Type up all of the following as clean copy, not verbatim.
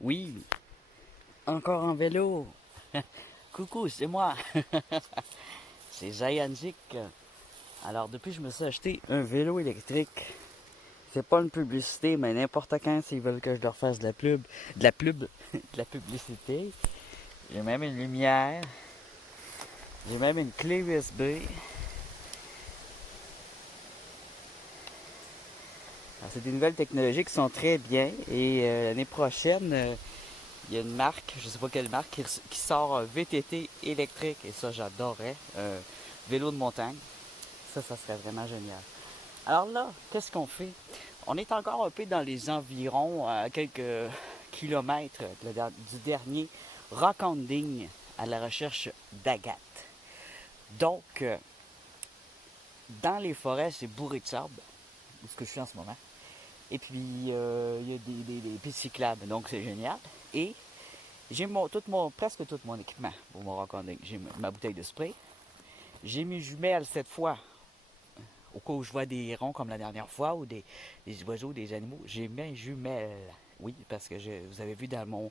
Oui, encore en vélo. Coucou, c'est moi. C'est Zayanzik. Alors, depuis que je me suis acheté un vélo électrique, c'est pas une publicité, mais n'importe quand, s'ils veulent que je leur fasse de la publicité. J'ai même une lumière. J'ai même une clé USB. Alors, c'est des nouvelles technologies qui sont très bien. Et l'année prochaine, il y a une marque, je sais pas quelle marque, qui sort un VTT électrique. Et ça, j'adorerais. Un vélo de montagne. Ça serait vraiment génial. Alors là, qu'est-ce qu'on fait? On est encore un peu dans les environs, à quelques kilomètres du dernier rockanding à la recherche d'agate. Donc, dans les forêts, c'est bourré de sable, ce que je suis en ce moment. Et puis, il y a des pistes cyclables, donc c'est génial. Et j'ai presque tout mon équipement pour mon rockanding. J'ai ma bouteille de spray. J'ai mes jumelles cette fois. Au cas où je vois des hérons comme la dernière fois ou des oiseaux, des animaux, j'ai mes jumelles. Oui, parce que vous avez vu dans mon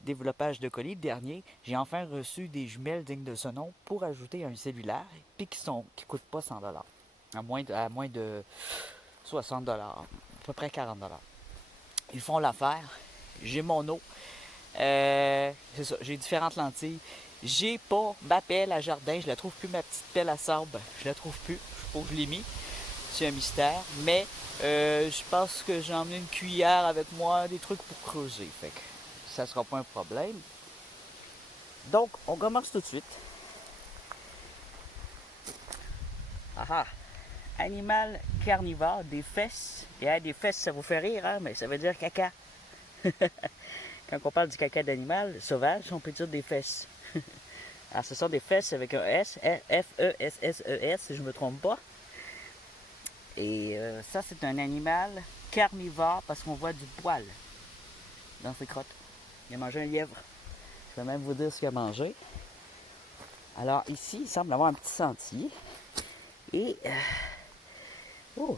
développage de colis dernier, j'ai enfin reçu des jumelles dignes de ce nom pour ajouter à un cellulaire, puis qui coûtent pas 100 $. À moins de 60 $, à peu près 40 $. Ils font l'affaire. J'ai mon eau. C'est ça, j'ai différentes lentilles. J'ai pas ma pelle à jardin, je la trouve plus, ma petite pelle à sable. Je la trouve plus. Je sais pas où je l'ai mis. C'est un mystère. Mais je pense que j'ai emmené une cuillère avec moi, des trucs pour creuser. Fait que ça sera pas un problème. Donc, on commence tout de suite. Ah ah. Animal carnivore, des fesses. Et des fesses, ça vous fait rire, hein? Mais ça veut dire caca. Quand on parle du caca d'animal sauvage, on peut dire des fesses. Alors, ce sont des fesses avec un S, F-E-S-S-E-S, si je ne me trompe pas. Et ça, c'est un animal carnivore parce qu'on voit du poil dans ses crottes. Il a mangé un lièvre. Je vais même vous dire ce qu'il a mangé. Alors, ici, il semble avoir un petit sentier. Et. Oh!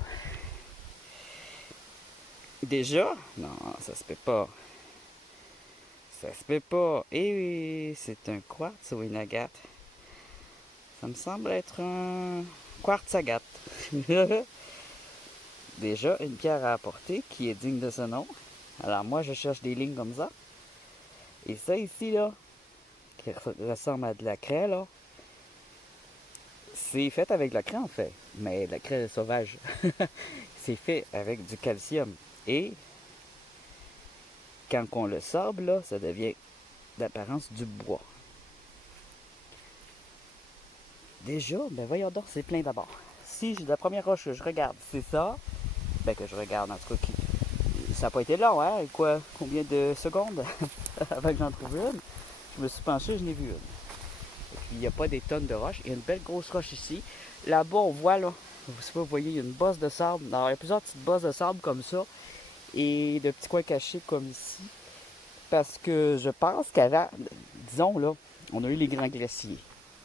Déjà? Non, ça se peut pas. Ça se peut pas. Et oui, c'est un quartz ou une agate? Ça me semble être un quartz agate. Déjà, une pierre à apporter qui est digne de ce nom. Alors moi, je cherche des lignes comme ça. Et ça ici, là, qui ressemble à de la craie, là, c'est fait avec de la craie, en fait. Mais de la craie sauvage. C'est fait avec du calcium. Et quand on le sable, là, ça devient d'apparence du bois. Déjà, ben voyons donc, c'est plein d'abord. Si la première roche que je regarde, c'est ça, ben que je regarde en tout cas, ça n'a pas été long, hein? Quoi, combien de secondes avant que j'en trouve une? Je me suis penché, je n'ai vu une. Et puis, il n'y a pas des tonnes de roches. Il y a une belle grosse roche ici. Là-bas, on voit, là, je sais pas, vous voyez, il y a une bosse de sable. Alors, il y a plusieurs petites bosses de sable comme ça. Et de petits coins cachés comme ici. Parce que je pense qu'avant, disons, là, on a eu les grands glaciers.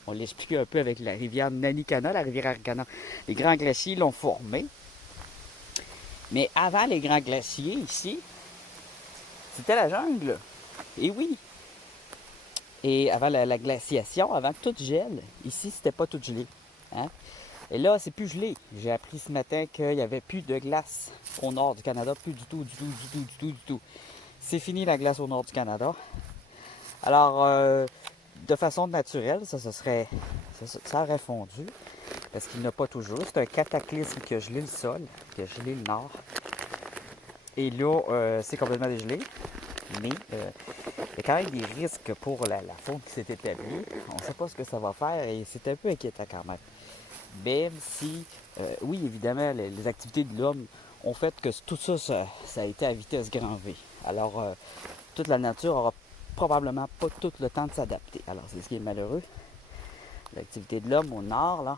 On l'expliquait un peu avec la rivière Nanicana, la rivière Argana. Les grands glaciers l'ont formé. Mais avant les grands glaciers, ici, c'était la jungle. Et oui. Et avant la glaciation, avant que tout gèle, ici, c'était pas tout gelé. Hein? Et là, c'est plus gelé. J'ai appris ce matin qu'il n'y avait plus de glace au nord du Canada. Plus du tout, du tout, du tout, du tout, du tout. C'est fini la glace au nord du Canada. Alors, de façon naturelle, ça aurait fondu. Parce qu'il n'a pas toujours. C'est un cataclysme qui a gelé le sol, qui a gelé le nord. Et là, c'est complètement dégelé. Mais il y a quand même des risques pour la faune qui s'est établie. On ne sait pas ce que ça va faire et c'est un peu inquiétant quand même. Même si, oui, évidemment, les activités de l'homme ont fait que tout ça, ça a été à vitesse grand V. Alors, toute la nature aura probablement pas tout le temps de s'adapter. Alors, c'est ce qui est malheureux. L'activité de l'homme au nord, là,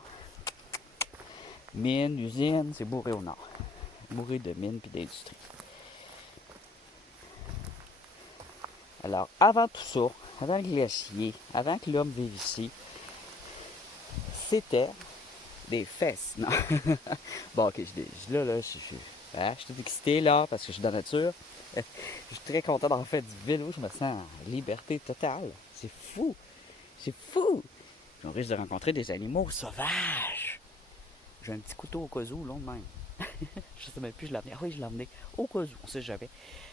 mines, usines, c'est bourré au nord. Bourré de mines puis d'industries. Alors, avant tout ça, avant le glacier, avant que l'homme vive ici, c'était des fesses. Non. Bon, ok, là, Je suis tout excité là parce que je suis dans la nature. Je suis très content d'avoir fait du vélo. Je me sens en liberté totale. C'est fou. C'est fou. Puis on risque de rencontrer des animaux sauvages. J'ai un petit couteau au cas où, long de même. Je sais même plus, je l'ai amené. Ah oui, je l'ai amené au cas où, on sait jamais.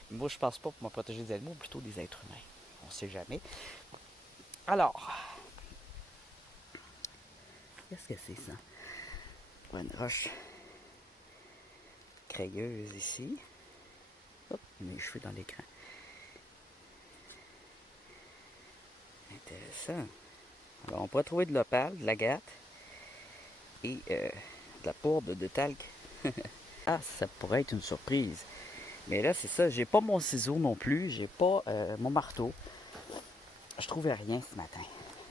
Mais moi, je pense pas pour me protéger des animaux, plutôt des êtres humains. On sait jamais. Alors, qu'est-ce que c'est ça? Une roche crayeuse ici. Hop, mes cheveux dans l'écran. Intéressant. Alors, on pourrait trouver de l'opale, de l'agate et de la poudre de talc. Ah, ça pourrait être une surprise. Mais là, c'est ça, j'ai pas mon ciseau non plus, j'ai pas mon marteau. Je trouvais rien ce matin.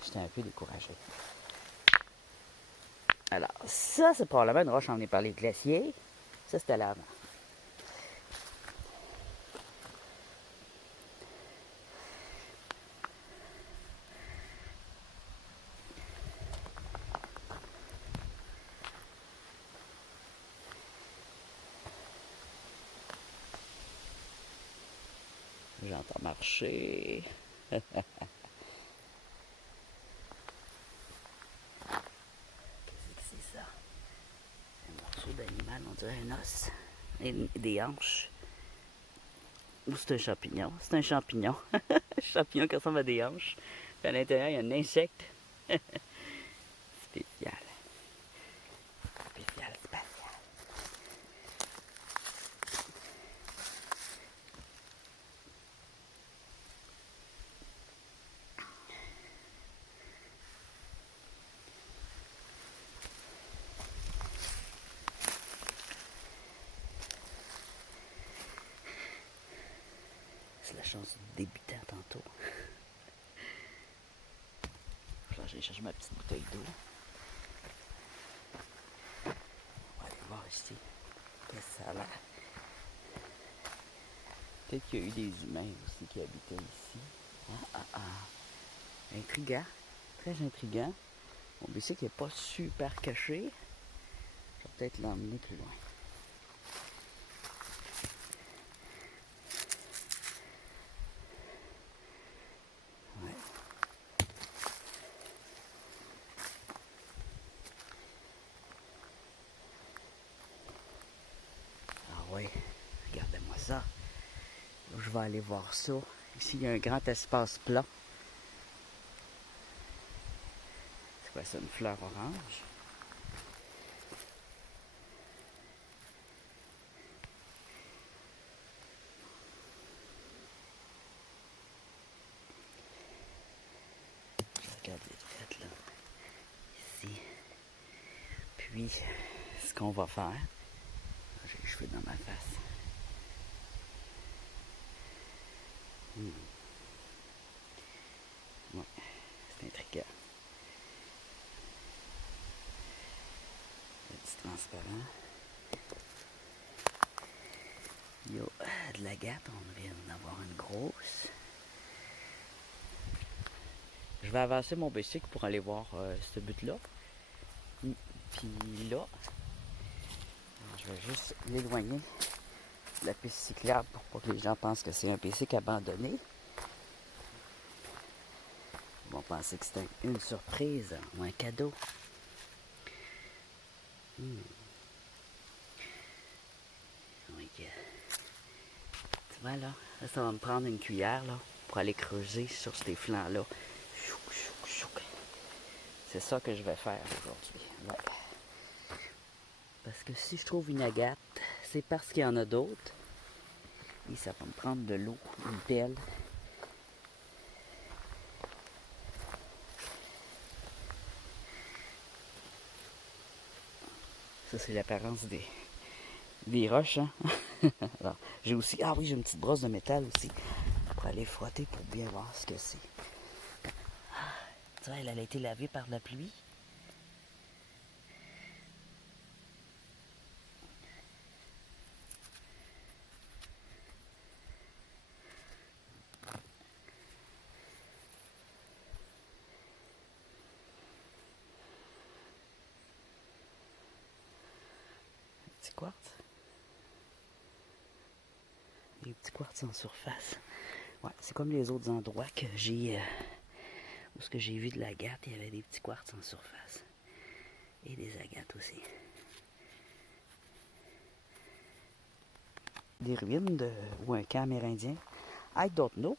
J'étais un peu découragé. Alors, ça, c'est probablement une roche emmenée par les glaciers. Ça, c'était l'avant. J'entends marcher. Qu'est-ce que c'est ça? Un morceau d'animal, on dirait un os. Et des hanches. Ou c'est un champignon? C'est un champignon. Un champignon qui ressemble à des hanches. Puis à l'intérieur, il y a un insecte. Spécial. Spécial, spatial. C'est la chance du débutant tantôt. Là, j'ai cherché ma petite bouteille d'eau. On va aller voir ici. Qu'est-ce que ça a l'air? Peut-être qu'il y a eu des humains aussi qui habitaient ici. Intriguant. Très intriguant. Mon bicycle n'est pas super caché. Je vais peut-être l'emmener plus loin. Ouais. Ah ouais, regardez-moi ça. Je vais aller voir ça. Ici, il y a un grand espace plat. C'est quoi ça, une fleur orange? Je regarde les têtes là. Ici. Puis, ce qu'on va faire, j'ai les cheveux dans ma face. Ouais, c'est intriguant. Le petit transparent. Il y a de l'agate, on vient d'en avoir une grosse. Je vais avancer mon bicycle pour aller voir ce but-là. Puis là, je vais juste l'éloigner de la piste cyclable pour pas que les gens pensent que c'est un bicycle abandonné. Ils vont penser que c'est une surprise ou un cadeau. Donc, tu vois là, ça va me prendre une cuillère là, pour aller creuser sur ces flancs-là. C'est ça que je vais faire aujourd'hui. Ouais. Parce que si je trouve une agate, c'est parce qu'il y en a d'autres. Et ça va me prendre de l'eau, une pelle. Ça, c'est l'apparence des roches. Hein? Alors, j'ai aussi... Ah oui, j'ai une petite brosse de métal aussi. Pour aller frotter pour bien voir ce que c'est. Ah, tu vois, elle a été lavée par la pluie. Petit quartz. Des petits quartz en surface. Ouais, c'est comme les autres endroits que j'ai... où ce que j'ai vu de l'agate, il y avait des petits quartz en surface. Et des agates aussi. Des ruines ou un camp amérindien. I don't know.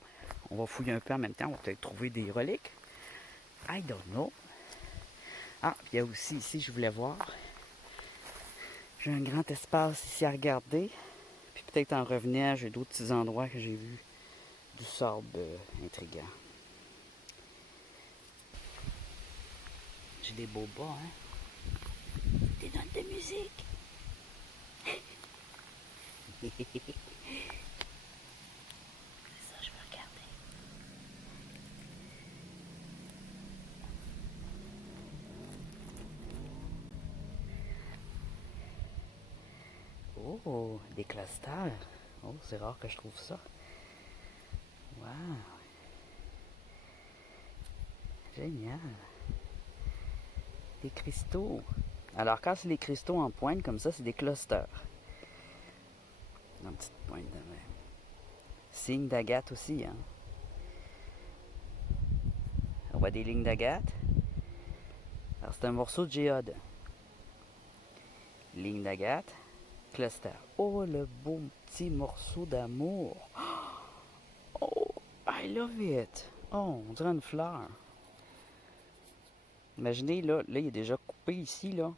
On va fouiller un peu en même temps. On va peut-être trouver des reliques. I don't know. Ah, puis il y a aussi ici, je voulais voir. J'ai un grand espace ici à regarder. Puis peut-être en revenant, j'ai d'autres petits endroits que j'ai vus. Du sable intriguant. J'ai des beaux bas, hein? Des notes de musique. C'est ça, je veux regarder. Oh, des clusters. Oh, c'est rare que je trouve ça. Wow. Génial. Des cristaux. Alors, quand c'est des cristaux en pointe comme ça, c'est des clusters. Une petite pointe de même. Signe d'agate aussi, hein. On voit des lignes d'agate. Alors, c'est un morceau de géode. Ligne d'agate. Cluster. Oh, le beau petit morceau d'amour. Oh, I love it. Oh, on dirait une fleur. Imaginez, là, il est déjà coupé ici, là.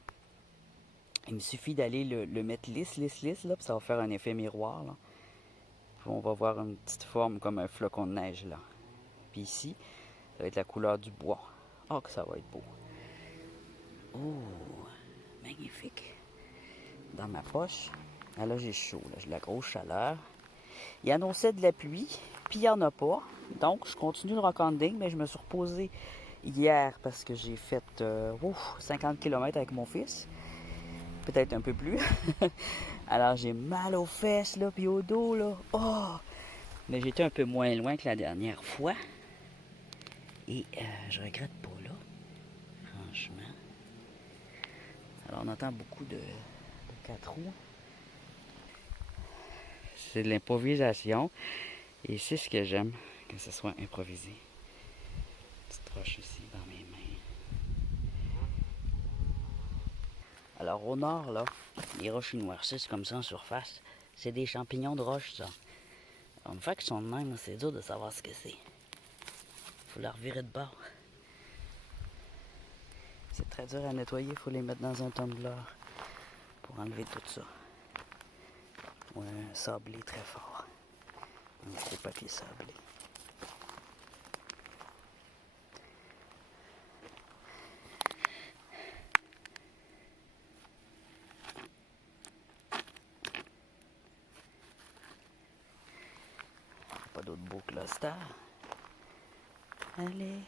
Il me suffit d'aller le mettre lisse, là, puis ça va faire un effet miroir, là. Puis on va voir une petite forme comme un flocon de neige, là. Puis ici, ça va être la couleur du bois. Oh, que ça va être beau. Oh, magnifique. Dans ma poche, ah là, j'ai chaud, là, j'ai de la grosse chaleur. Il annonçait de la pluie, puis il n'y en a pas. Donc, je continue le rockanding, mais je me suis reposé hier parce que j'ai fait 50 km avec mon fils. Peut-être un peu plus. Alors, j'ai mal aux fesses, là, puis au dos, là. Oh! Mais j'étais un peu moins loin que la dernière fois. Et je regrette pas, là. Franchement. Alors, on entend beaucoup de 4 roues. C'est de l'improvisation. Et c'est ce que j'aime, que ce soit improvisé. Petite roche ici dans mes mains. Alors au nord, là, les roches noircissent comme ça en surface. C'est des champignons de roche, ça. Alors, une fois qu'ils sont de même, c'est dur de savoir ce que c'est. Faut leur virer de bord. C'est très dur à nettoyer, il faut les mettre dans un tumbler pour enlever tout ça. Ou un sablé très fort. Un gros papier sablé. Pas d'autres beaux clusters. Allez.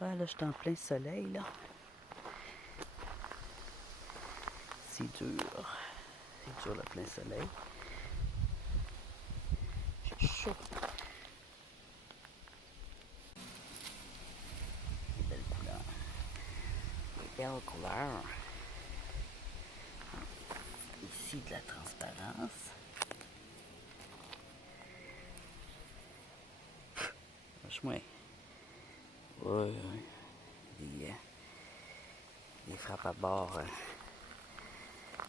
Ah, là, je suis en plein soleil, là. C'est dur. C'est dur, le plein soleil. J'ai chaud. Des belles couleurs. Des belles couleurs. Ici, de la transparence. Franchement, oui, des frappes à bord,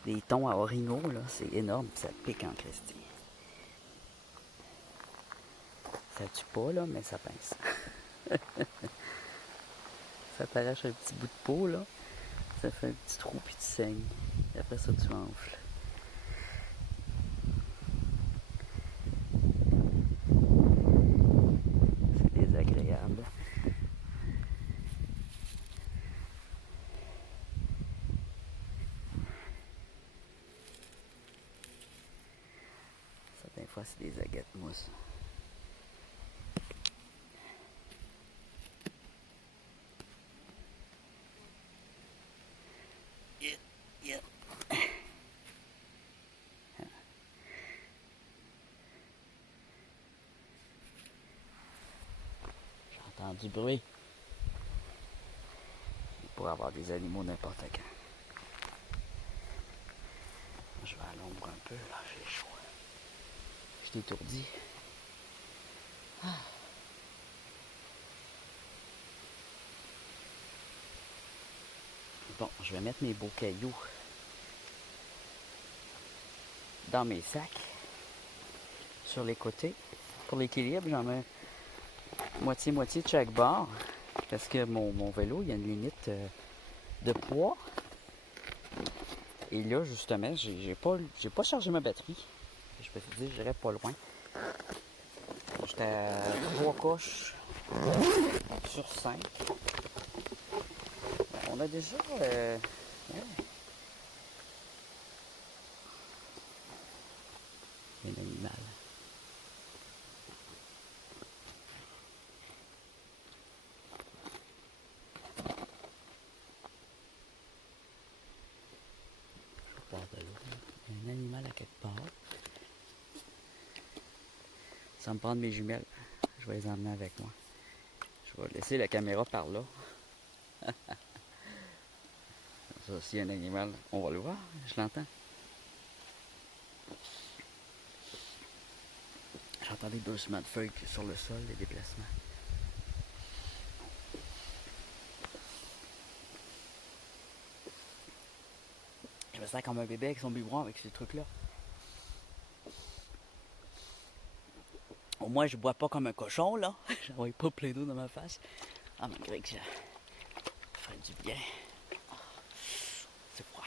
des tons à orignaux, là, c'est énorme, ça pique en Christie. Ça tue pas, là, mais ça pince. Ça t'arrache un petit bout de peau, là, ça fait un petit trou, puis tu saignes. Et après ça, tu enfles. C'est désagréable. Certaines fois, c'est des agates mousse. Yeah. J'entends du bruit. Pour avoir des animaux n'importe quand. Je vais à l'ombre un peu, là, j'ai chaud. suis étourdi. Bon, je vais mettre mes beaux cailloux dans mes sacs, sur les côtés. Pour l'équilibre, j'en mets moitié-moitié de chaque bord, parce que mon vélo, il y a une limite de poids. Et là, justement, j'ai pas chargé ma batterie. Je me suis dit, j'irais pas loin. J'étais à 3 coches sur 5. On a déjà... ouais. Un animal. Je pars de l'eau. Il y a un animal à quelque part. Ça me prend mes jumelles. Je vais les emmener avec moi. Je vais laisser la caméra par là. Ça aussi, un animal. On va le voir. Je l'entends. J'entends des doucements de feuilles sur le sol, les déplacements. Je me sens comme un bébé avec son biberon avec ces trucs-là. Au moins, je bois pas comme un cochon, là. J'envoie pas plein d'eau dans ma face. Ah, malgré que ça ferait du bien. C'est froid.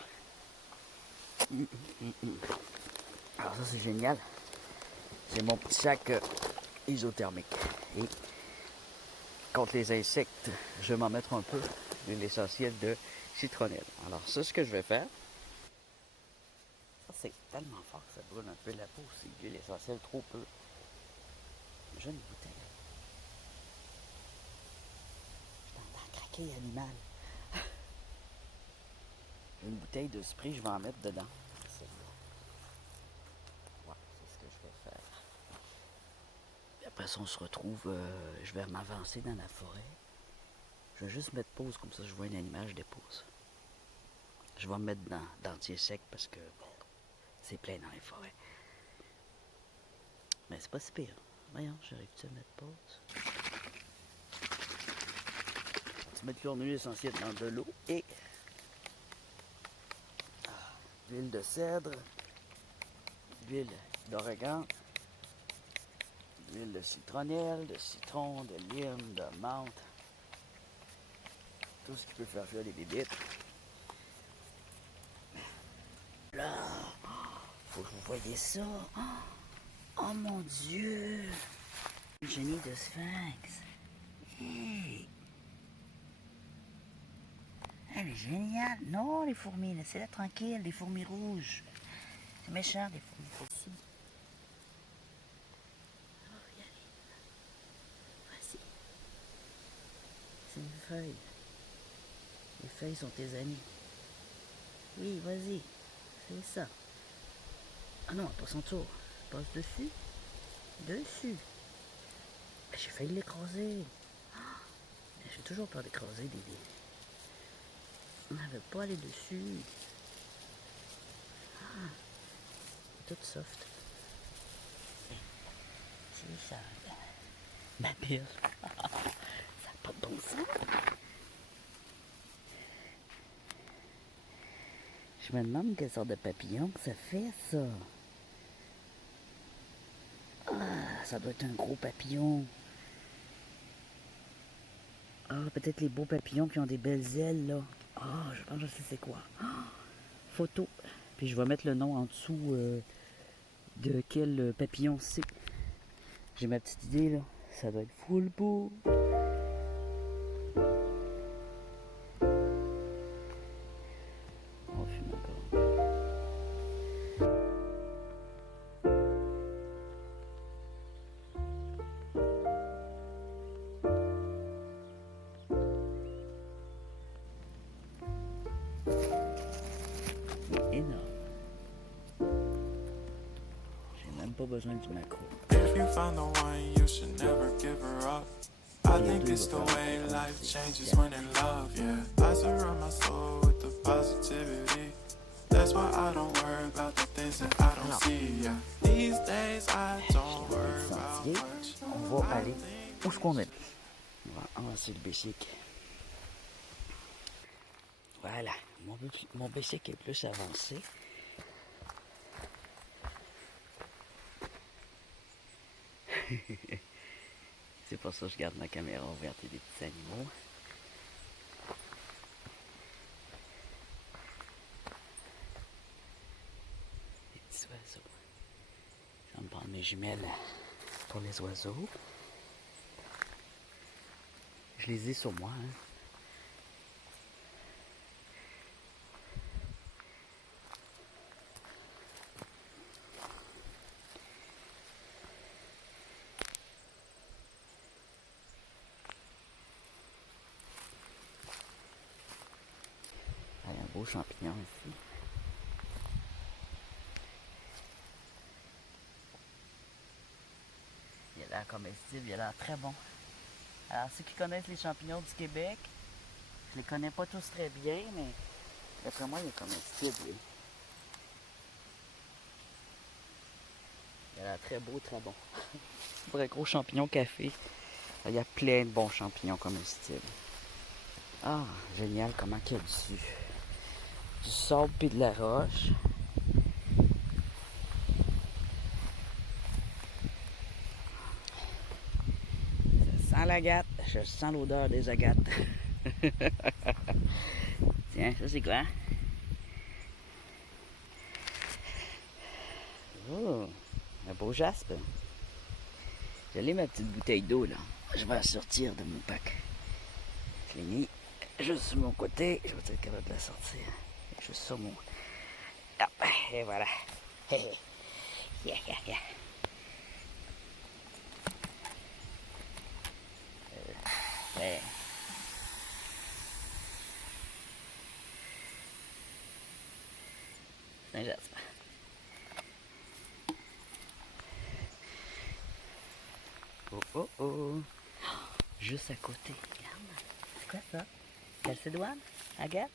Alors ça, c'est génial. C'est mon petit sac isothermique. Et contre les insectes, je vais m'en mettre un peu de l'essentiel de citronnelle. Alors ça, ce que je vais faire, ça c'est tellement fort que ça brûle un peu la peau. C'est de l'huile essentielle trop peu. J'ai une bouteille. Je t'entends craquer, animal. J'ai une bouteille de spray, je vais en mettre dedans. Ouais, c'est ce que je vais faire. Puis après ça, on se retrouve, je vais m'avancer dans la forêt. Je vais juste mettre pause, comme ça je vois un animal, je dépose. Je vais me mettre dans dentier sec parce que bon, c'est plein dans les forêts. Mais c'est pas si pire. Voyons, j'arrive-tu à mettre pause? Tu mets l'huile essentielle dans de l'eau et l'huile de cèdre, l'huile d'origan, l'huile de citronnelle, de citron, de lime, de menthe. Tout ce qui peut faire fuir les bébites. Là, faut que vous voyez ça. Oh mon Dieu! Une chenille de sphinx. Hey! Elle est géniale. Non, les fourmis, laissez-la tranquille, les fourmis rouges. C'est méchant, les fourmis ici. Oh, regardez. Voici. C'est une feuille. Les feuilles sont tes amis. Oui, vas-y. C'est ça. Ah non, pas son tour. Passe dessus. Dessus. J'ai failli l'écraser. J'ai toujours peur d'écraser des dés. On ne veut pas aller dessus. Ah, tout soft. C'est ça. Ma pire. Ça n'a pas de bon sens. Je me demande quelle sorte de papillon que ça fait, ça. Ah, ça doit être un gros papillon. Ah, peut-être les beaux papillons qui ont des belles ailes, là. Ah, je pense que je sais c'est quoi. Ah, photo. Puis je vais mettre le nom en dessous de quel papillon c'est. J'ai ma petite idée, là. Ça doit être full beau. On fume encore. Énorme. J'ai même pas besoin du macro. If you find the one, you should never give her up. I think it's the way life changes when in love, yeah. I surround my soul with the positivity. Let That's why I don't worry about the things that I don't see. Yeah. These days I don't worry about much. On va aller où est-ce qu'on est. On va avancer le bicycle. Voilà, mon bicycle est plus avancé. C'est pour ça que je garde ma caméra ouverte et des petits animaux. Des petits oiseaux. Je vais me prendre mes jumelles pour les oiseaux. Je les ai sur moi, hein. Il y a un beau champignon ici. Il a l'air comestible, il a l'air très bon. Alors, ceux qui connaissent les champignons du Québec, je les connais pas tous très bien, mais d'après moi, il est comestible, lui. Il a l'air très beau, très bon. Vrai gros champignon café. Il y a plein de bons champignons comestibles. Ah, génial, comment qu'il y a du sable puis de la roche. Ça sent l'agate. Je sens l'odeur des agates. Tiens, ça c'est quoi? Oh, un beau jaspe. Je l'ai ma petite bouteille d'eau là. Je vais la sortir de mon pack. Je l'ai mis juste sur mon côté. Je vais être capable de la sortir. Juste sur mon... Ah, et voilà. Yeah, yeah, yeah. Ouais. C'est un jaspe. Oh oh oh. Juste à côté. Regarde. C'est quoi ça? Calcédoine? Agate?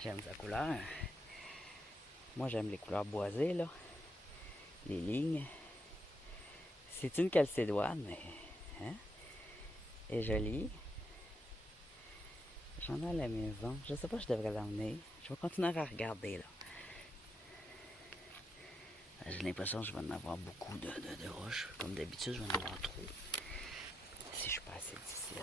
J'aime sa couleur. Moi j'aime les couleurs boisées là. Les lignes. C'est une calcédoine, mais hein? Elle est jolie. J'en ai à la maison. Je sais pas si je devrais l'emmener. Je vais continuer à regarder là. J'ai l'impression que je vais en avoir beaucoup de roches. Comme d'habitude, je vais en avoir trop. Si je suis pas assez difficile.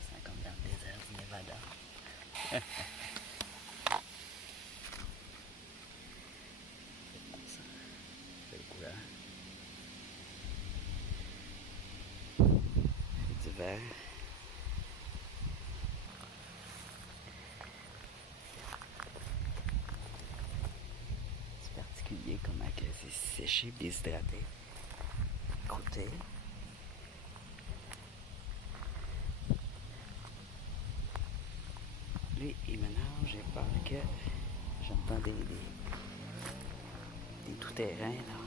C'est comme dans le désert du Nevada. Belle couleur. C'est du vert. C'est particulier comment que c'est séché et déshydraté. Écoutez. Lui, il m'énerve, j'ai peur que j'entends des tout-terrains là.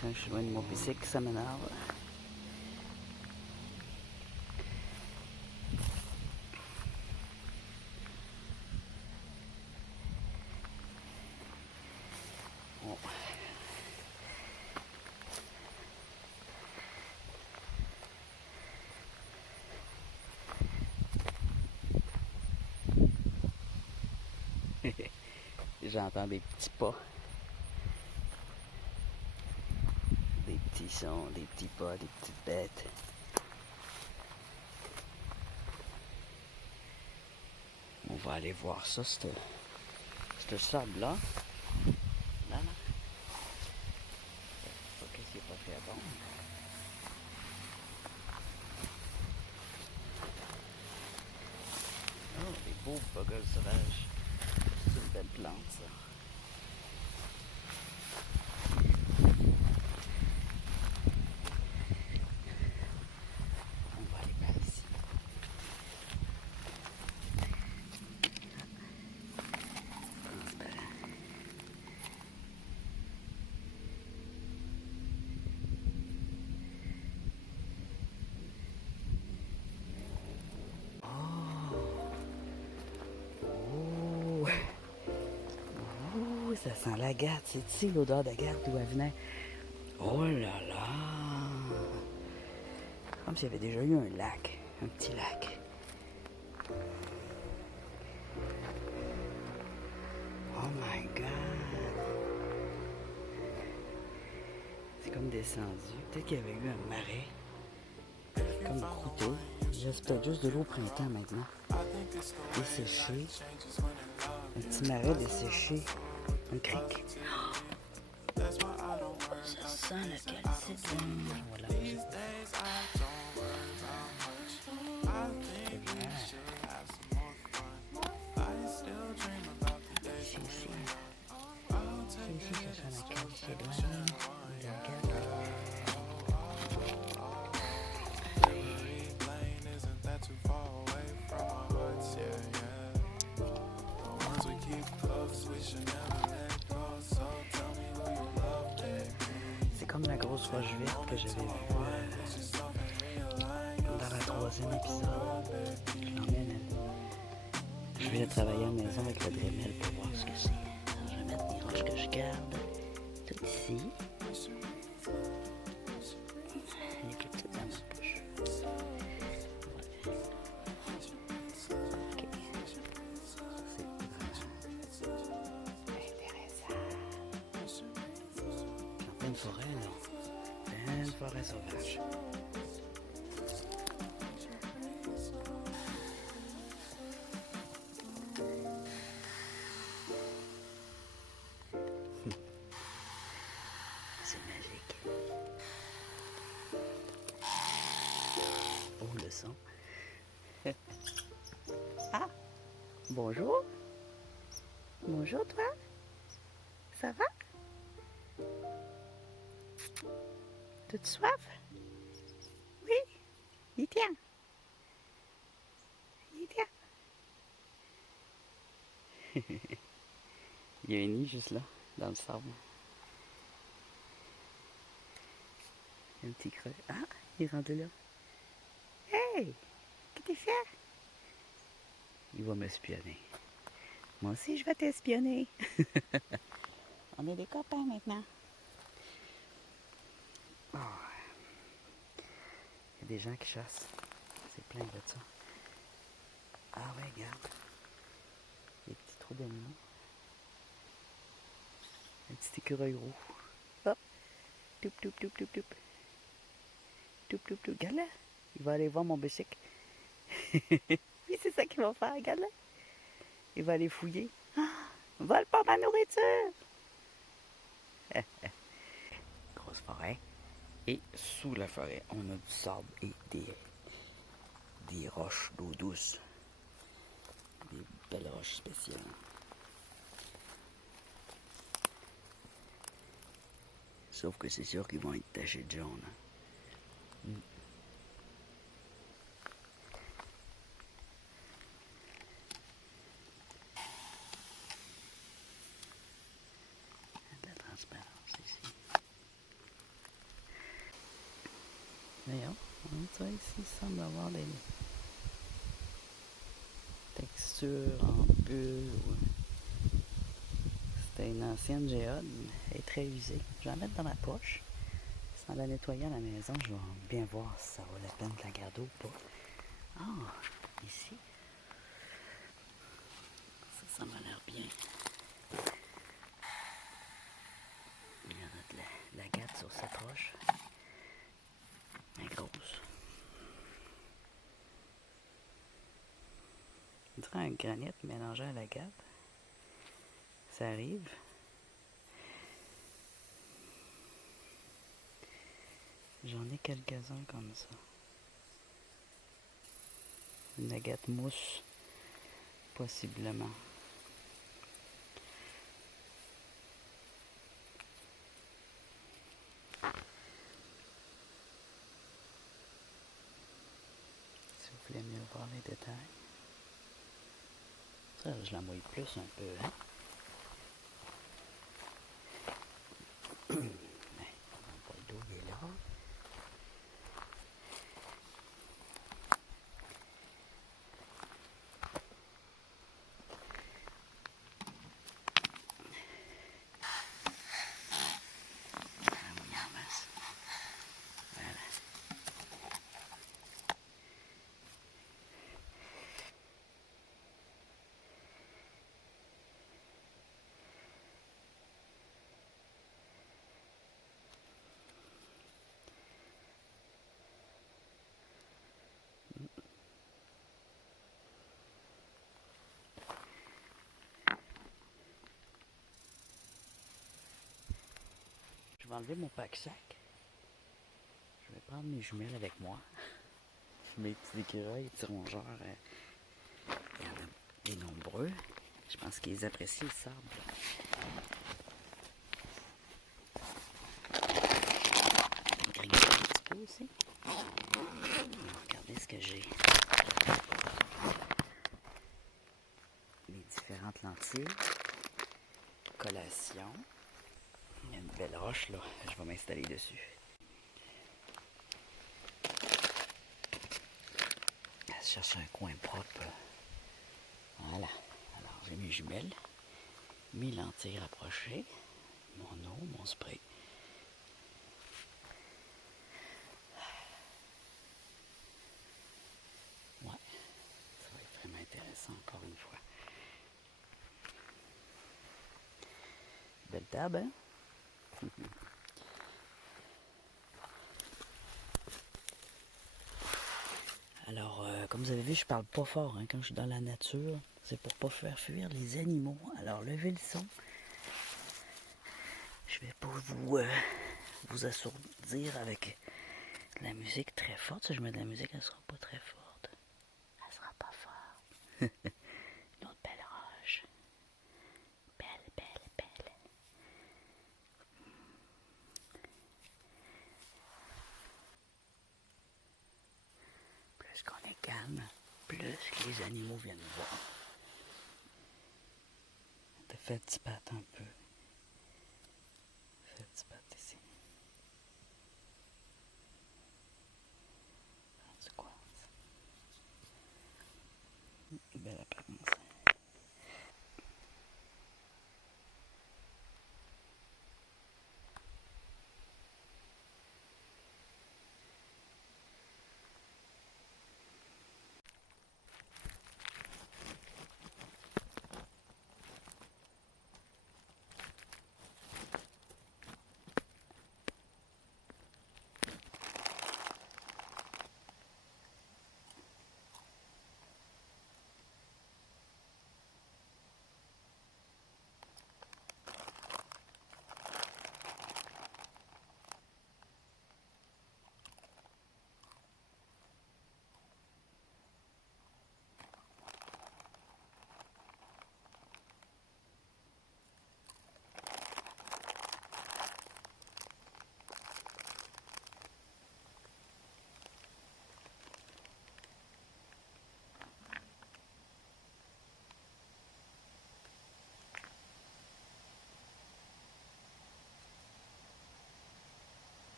Quand je suis loin de mon bicycle, ça m'énerve. Bon. J'entends des petits pas. Des petits sons, des petits pas, des petites bêtes. On va aller voir ça, ce sable-là. Là, là. Je sais pas qu'est-ce qui est pas fait bon. Oh, des beaux bogueules sauvages. C'est une belle plante, ça. sent l'agate. C'est ici l'odeur d'agate d'où elle venait. Oh là là! Comme s'il y avait déjà eu un lac. Un petit lac. Oh my God! C'est comme descendu. Peut-être qu'il y avait eu un marais. Comme croûteux. C'est peut-être juste de l'eau au printemps maintenant. Desséché. Un petit marais desséché. Un cric. Ça sent la calcite. Voilà. Ici aussi. Ici, ça sent la calcite. C'est comme la grosse roche verte que j'avais vue dans la 3e épisode. Je l'emmène. Je vais travailler à la maison avec le Dremel pour voir ce que c'est. Je vais mettre les roches que je garde tout ici. Il est plus petit dans ma bouche. Ouais. Ok. C'est intéressant. En pleine forêt, là. Pleine forêt sauvage. C'est magique. Oh, le son. Ah! Bonjour. Bonjour, toi. Ça va? T'as-tu soif? Oui. Il tient. Il tient. Il y a un nid juste là, dans le sable. Un petit creux. Ah, il est rendu là. Hey! Qu'est-ce que tu fais? Il va m'espionner. Moi aussi, je vais t'espionner. On est des copains maintenant. Oh. Il y a des gens qui chassent. C'est plein de ça. Ah ouais, regarde. Des petits trous d'animaux. Un petit écureuil roux. Hop! Toup, toup, toup, toup, toup. Toup, toup, toup. Regarde là. Il va aller voir mon bicycle. Oui, c'est ça qu'il va faire. Regarde là. Il va aller fouiller. Ah! Vole pas ma nourriture! Grosse forêt. Et sous la forêt, on a du sable et des roches d'eau douce. Des belles roches spéciales. Sauf que c'est sûr qu'ils vont être tachés de jaune. De la transparence ici. D'ailleurs, tu vois ici, il semble avoir des textures en bulle. C'était une ancienne géode, elle est très usée. Je vais la mettre dans ma poche. Sans la nettoyer à la maison, je vais bien voir si ça vaut la peine de la garder ou pas. Ah, ici. Ça m'a l'air bien. Il y en a de la gâte sur cette roche. Elle est grosse. On dirait un granit mélangé à la gâte. Ça arrive. J'en ai quelques-uns comme ça. Une agate mousse, possiblement. Si vous voulez mieux voir les détails. Ça, je la mouille plus un peu, hein? Pas le dos, il est là. vais enlever mon pack-sac. Je vais prendre mes jumelles avec moi. Mes petits écureuils, petits rongeurs. Il y en a des nombreux. Je pense qu'ils apprécient le sable. Je vais grimper un petit peu aussi. Regardez ce que j'ai. Les différentes lentilles. Collation. Il y a une belle roche là. Je vais m'installer dessus. Je cherche un coin propre. Voilà. Alors j'ai mes jumelles. Mes lentilles rapprochées. Mon eau, mon spray. Ouais. Ça va être vraiment intéressant encore une fois. Belle table, hein? Alors, comme vous avez vu, je parle pas fort hein, quand je suis dans la nature. C'est pour pas faire fuir les animaux. Alors, levez le son. Je vais pas vous assourdir avec la musique très forte. Si je mets de la musique, elle sera pas très forte. Elle sera pas forte. Une autre belle roche. Belle, belle, belle. Plus qu'on est calme, plus les animaux viennent voir. Faites petit pat un peu. Faites petit pat ici. C'est quoi ça? Belle apparence.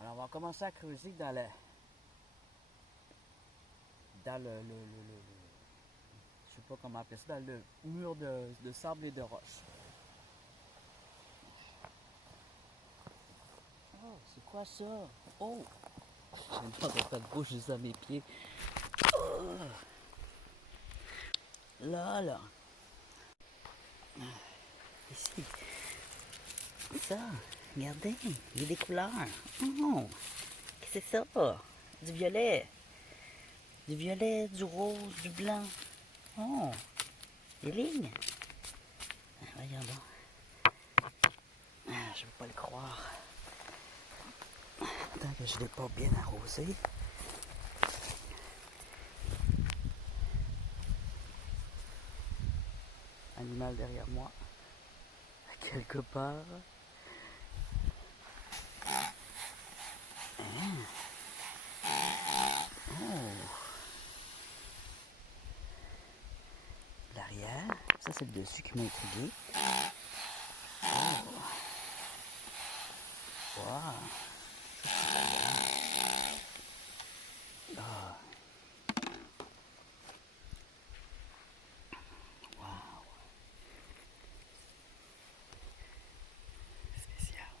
Alors on va commencer à creuser dans le je sais pas comment appeler ça, dans le mur de sable et de roche. Oh, c'est quoi ça? Oh! J'ai une pas de bouche juste à mes pieds. Oh. Là. Ici. Ça, regardez, il y a des couleurs. Oh! Qu'est-ce que c'est ça? Du violet. Du violet, du rose, du blanc. Oh! Des lignes. Voyons donc. Je ne veux pas le croire. Tant que je ne l'ai pas bien arrosé. Animal derrière moi. Quelque part. Oh. L'arrière. Ça, c'est le dessus qui m'a intrigué. Oh. Wow. Ah. Wow. Spécial.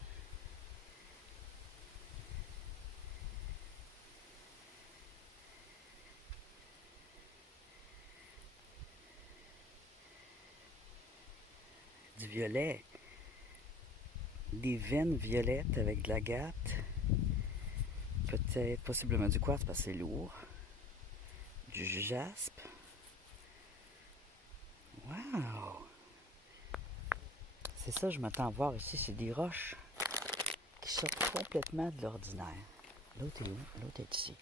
du violet. Des veines violettes avec de l'agate. Peut-être, possiblement du quartz parce que c'est lourd. Du jaspe. Wow! C'est ça que je m'attends à voir ici, c'est des roches qui sortent complètement de l'ordinaire. L'autre est où? L'autre est ici.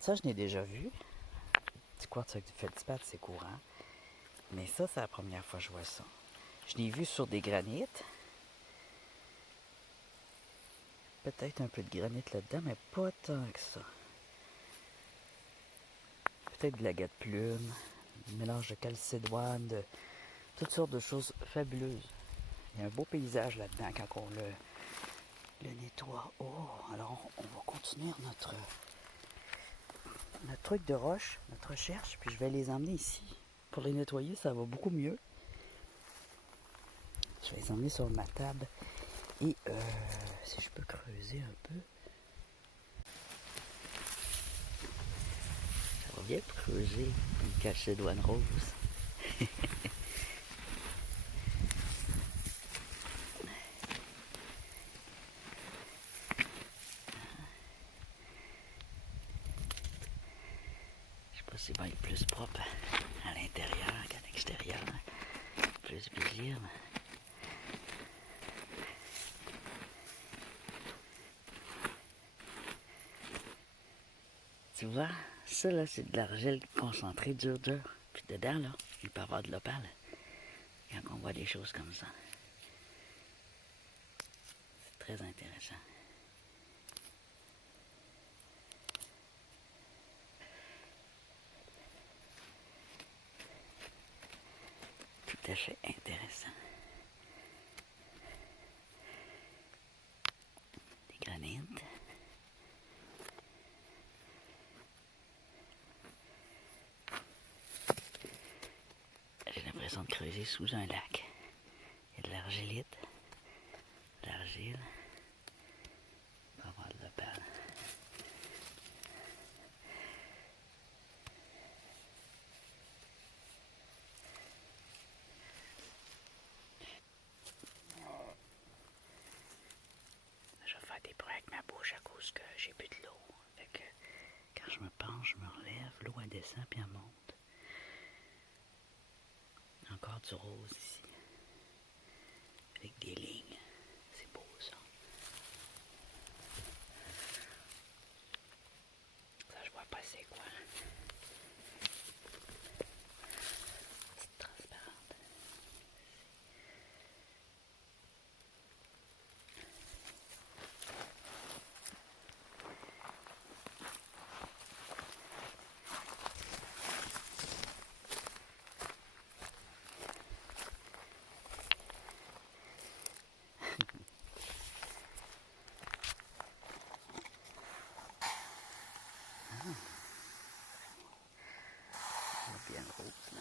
Ça, je l'ai déjà vu. Du quartz avec du feldspath, c'est courant. Mais ça, c'est la première fois que je vois ça. Je l'ai vu sur des granites. Peut-être un peu de granit là-dedans, mais pas tant que ça. Peut-être de l'agate plume, un mélange de calcédoine, de toutes sortes de choses fabuleuses. Il y a un beau paysage là-dedans quand on le nettoie. Oh, alors on va continuer notre truc de roche, notre recherche, puis je vais les emmener ici. Pour les nettoyer, ça va beaucoup mieux. Je vais les emmener sur ma table. Et si je peux creuser un peu. Ça va bien creuser une calcédoine rose. Je sais pas si va être plus propre à l'intérieur qu'à l'extérieur. Plus visible. Tu vois, ça là, c'est de l'argile concentrée dur. Puis dedans, là, il peut y avoir de l'opale. Quand on voit des choses comme ça. C'est très intéressant. Tout à fait intéressant. Des granites. J'ai l'impression de creuser sous un lac. Il y a de l'argilite, de l'argile. Il va y avoir de l'opale. Je vais faire des bruits avec ma bouche à cause que j'ai bu de l'eau. Fait que quand je me penche, je me relève, l'eau elle descend puis elle monte. Encore du rose ici. Avec des lignes. C'est beau ça. Ça, je vois pas c'est quoi. Petite transparente. Bien rose là.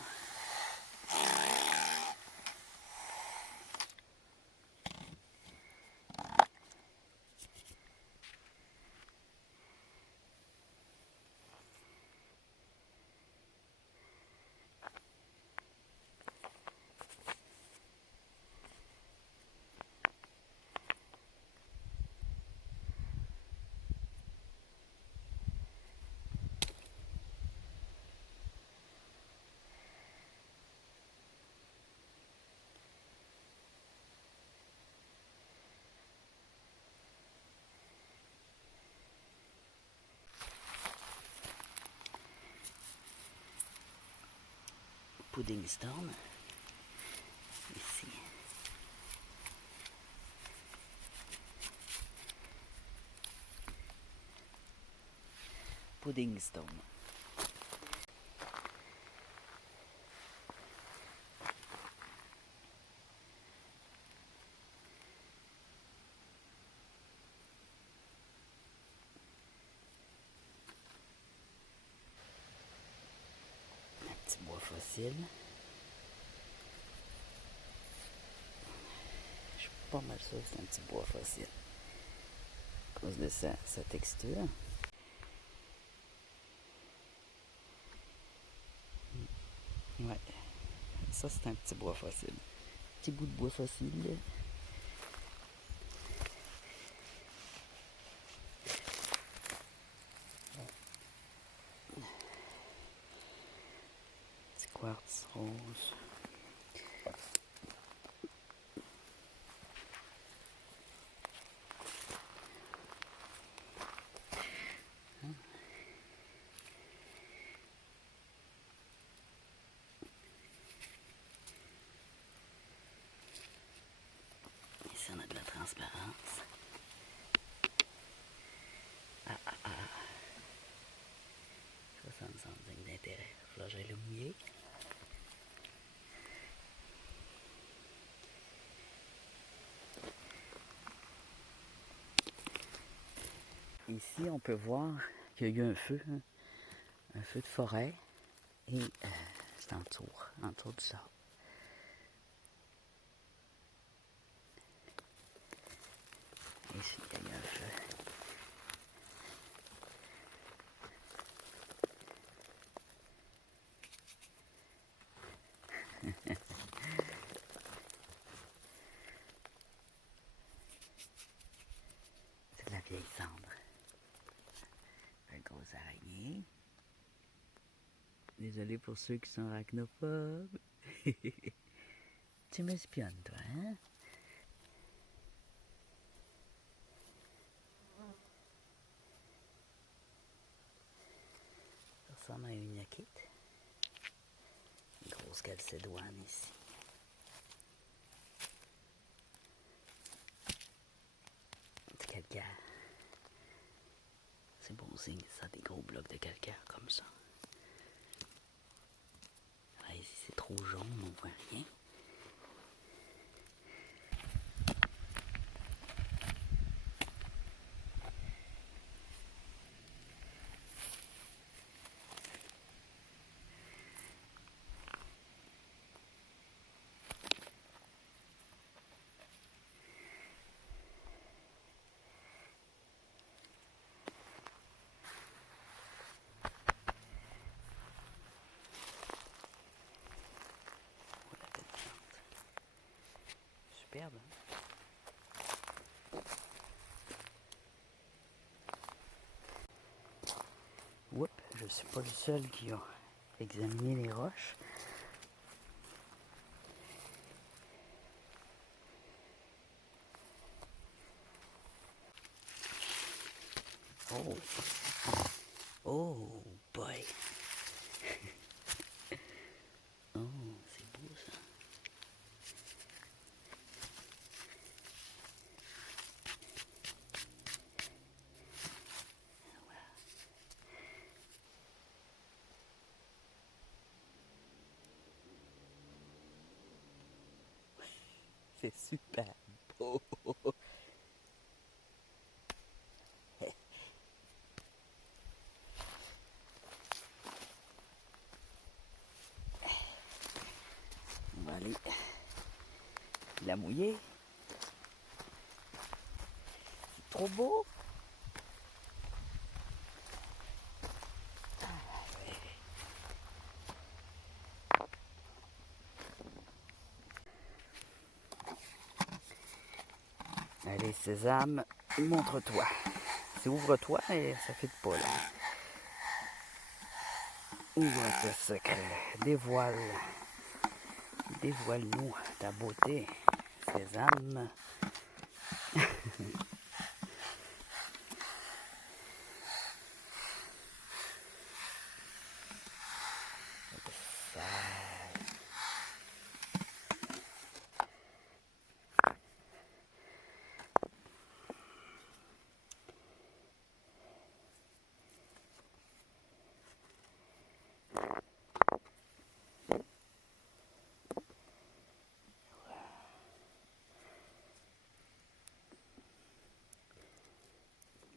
Pudding stone. Ici. Pudding stone. Un petit bois fossile. Je suis pas mal sûr que c'est un petit bois fossile. À cause de sa texture. Ouais. Ça, c'est un petit bois fossile. petits bouts de bois fossile. Petit quartz rose. Ici, on a de la transparence. Ça me semble digne d'intérêt. Il faut que j'aille le mouiller. Ici, on peut voir qu'il y a eu un feu de forêt, et c'est en tour du sable. Ici, il y a eu un feu. C'est de la vieille cendre. Une grosse araignée. Désolé pour ceux qui sont arachnophobes. Tu m'espionnes, toi, hein? Ça ressemble à une yakite. Une grosse calcédoine ici. Du calcaire. C'est bon signe, ça, des gros blocs de calcaire comme ça. Ah, ici, c'est trop jaune, on voit rien. Superbe, hein? Oups, je ne suis pas le seul qui a examiné les roches. Oh! Oh boy! Oh, c'est beau ça! C'est super beau! On va aller la mouiller. C'est trop beau! Allez, Sésame, montre-toi. C'est ouvre-toi et ça fait pas là. Ouvre tes secrets. Dévoile-nous ta beauté, Sésame.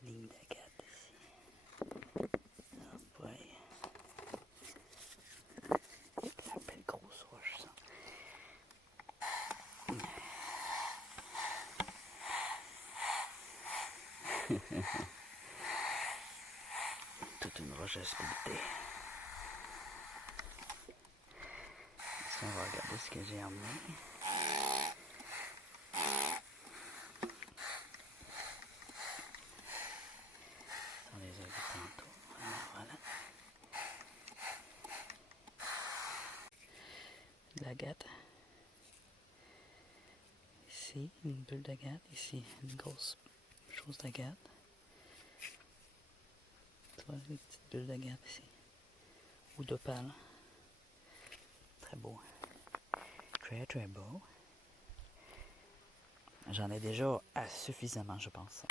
Ligne d'agate ici. Oh boy. Ça s'appelle grosse roche, ça. Toute une roche à sculpter. On va regarder ce que j'ai emmené. d'agate. Ici, une bulle d'agate. Ici, une grosse chose d'agate. Tu vois, les petites bulles d'agate ici. Ou d'opale. Très beau. Très, très beau. J'en ai déjà suffisamment, je pense.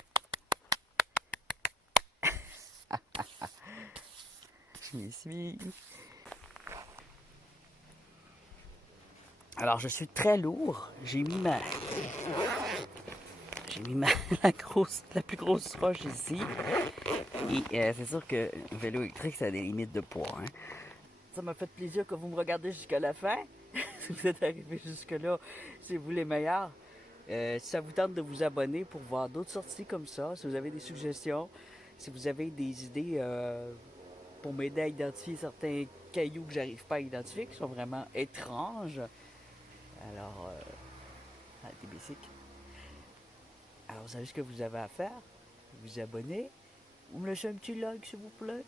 Je m'y suis. Alors, je suis très lourd. J'ai mis la plus grosse roche ici. Et c'est sûr que le vélo électrique, ça a des limites de poids. Hein. Ça m'a fait plaisir que vous me regardez jusqu'à la fin. Si vous êtes arrivé jusque-là, c'est vous les meilleurs. Si ça vous tente de vous abonner pour voir d'autres sorties comme ça, si vous avez des suggestions, si vous avez des idées pour m'aider à identifier certains cailloux que j'arrive pas à identifier, qui sont vraiment étranges, alors, des basiques. Alors, vous savez ce que vous avez à faire? Vous abonner ou me laisser un petit like, s'il vous plaît?